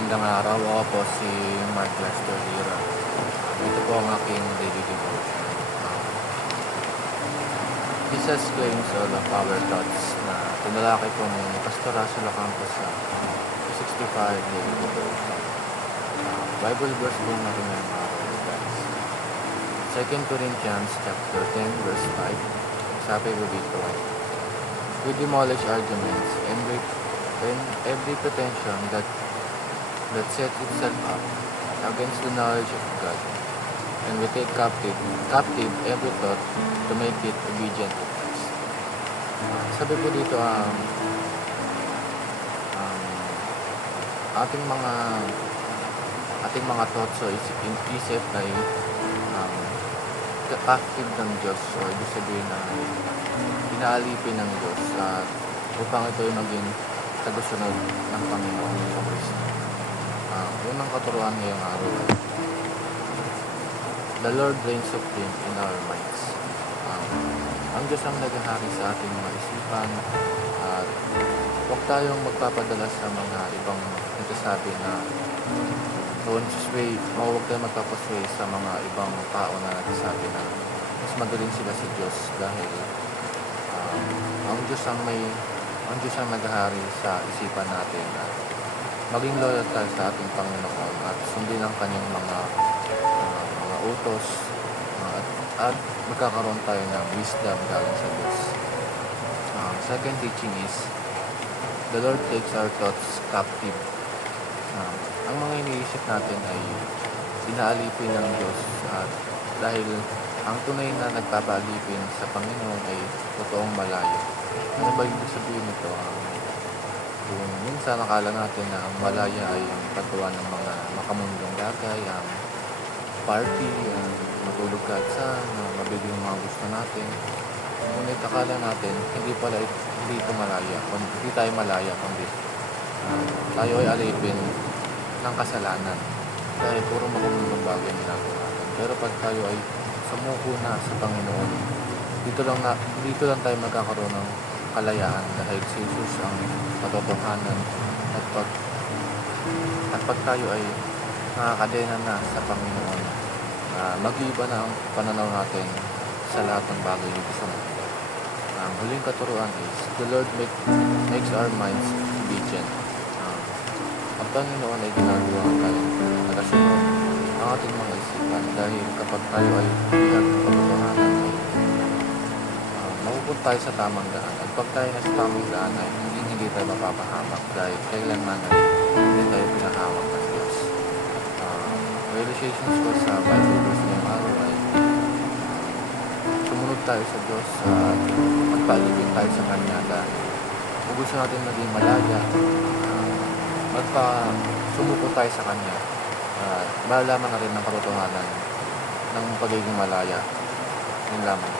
Magandang araw. Ako po si Mark Lester Lira. Ito po ang aking daily devotion. Jesus claims all of our thoughts na tinalaki po ni Pastor Russell Ocampo sa 65 daily devotion. Bible verse po natin ngayong araw, guys. 2 Corinthians chapter 10 verse 5. Sabi ko dito, we demolish arguments and every pretension that set itself up against the knowledge of God, and we take captive every thought to make it obedient to Christ. Sabi po dito, ating mga thoughts o isip ay captive ng Diyos, o ibig sabihin na inaalipin ng Diyos upang ito ay maging tagusunod ng Panginoon sa Kristo. Unang katuruan ngayong araw, the Lord reigns supreme in our minds. Ang Diyos ang naghahari sa ating mga isipan, at huwag tayong magpapadala sa mga ibang nagsasabi na huwag tayong magpapasway sa mga ibang tao na nagsasabi na mas magaling sila sa Diyos, dahil ang Diyos ang naghahari sa isipan natin. Maging loyal tayo sa ating Panginoon at sundin ang kanyang mga utos, at magkakaroon tayo ng wisdom galing sa Diyos. Second teaching is, the Lord takes our thoughts captive. Ang mga iniisip natin ay inaalipin ng Diyos, at dahil ang tunay na nagpapaalipin sa Panginoon ay totoong malayo. Ano ba ibig sabihin nito? Kung minsan nakala natin na ang malaya ay ang paggawa ng mga makamundong bagay, ang party, matulog kahit saan, mabili yung mga gusto natin. Ngunit akala natin, hindi tayo malaya, kundi tayo ay alipin ng kasalanan, dahil puro makamundong bagay ang ginagawa natin. Pero pag tayo ay sumuko na sa Panginoon, dito lang tayo magkakaroon ng kalayaan, dahil si Jesus ang katotohanan, at pag tayo ay nakakadena na sa Panginoon, mag-iiba na ang pananaw natin sa lahat ng bagay dito sa mundo. Ang huling katuruan is, the Lord makes our minds obedient. Ang Panginoon ay ginagawa tayo nagasunod ang ating mga isipan, dahil kapag tayo ay bihag ng katotohanan, mapupunta tayo sa tamang daan. At pag tayo na sa tamang daan, ay hindi tayo mapapahamak, dahil kailanman ay hindi tayo pinahawak ng Diyos. Realizations ko sa Bible verse ngayong araw ay sumunod tayo sa Diyos, magpaalipin tayo sa Kanya, dahil kung gusto natin maging malaya, sumuko tayo sa Kanya, malalaman na rin ng katotohanan ng pagiging malaya. Yun lamang.